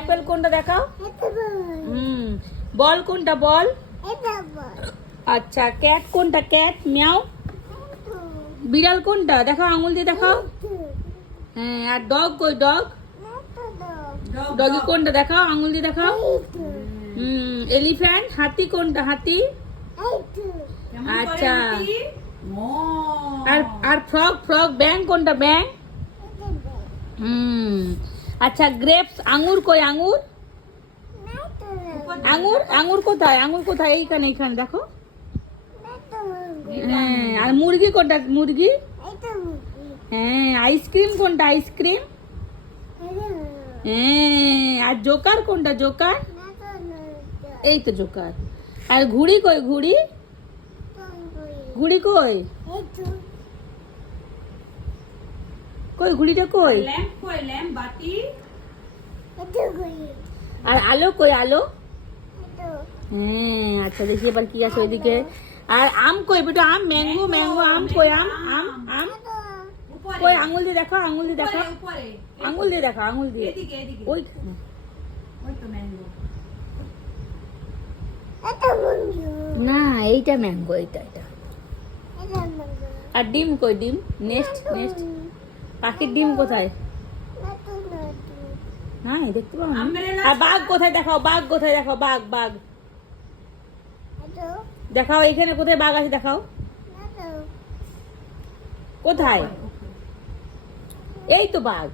Apple কোনটা দেখাও। বল কোনটা বল। আচ্ছা ক্যাট কোনটা ক্যাট মিয়াও। বিড়াল কোনটা দেখাও আঙুল দিয়ে দেখাও। হ্যাঁ আর ডগ কই ডগ। ডগি কোনটা দেখাও আঙুল দিয়ে দেখাও। এলিফ্যান্ট হাতি কোনটা হাতি। আচ্ছা আর আর ফ্রগ ফ্রগ ব্যাং কোনটা ব্যাং। আচ্ছা গ্রেপস আঙ্গুর কই আঙ্গুর। আঙ্গুর আঙ্গুর কোথায় আঙ্গুর কোথায় এইখানে এইখানে দেখো। হ্যাঁ আর মুরগি কোনটা মুরগি। হ্যাঁ আইসক্রিম কোনটা আইসক্রিম। হ্যাঁ আর জোকার কোনটা জোকার। এই তো জোকার। আর ঘুড়ি কই ঘুড়ি। ঘুড়ি কই কই ঘুড়িটা কই। ল্যাম্প কই ল্যাম্প বাতি। আর আলো কই আলো। হ্যাঁ আচ্ছা দেখি এবার কি আছে ওইদিকে। আর আম কই বেটা আম ম্যাঙ্গো ম্যাঙ্গো আম কই আম আম আম কই আঙুল দিয়ে দেখো আঙুল দিয়ে দেখো। আঙুল দিয়ে দেখো আঙুল দিয়ে ওই তো ম্যাঙ্গো। না এইটা ম্যাঙ্গো এইটা এটা। আর ডিম কই ডিম নেক্সট নেক্সট পাখির ডিম কোথায়। নাই দেখতে পাও না। আর বাঘ কোথায় দেখাও বাঘ কোথায় দেখাও বাঘ বাঘ দেখাও এখানে কোথায় বাঘ আছে দেখাও। কোথায় এই তো বাঘ।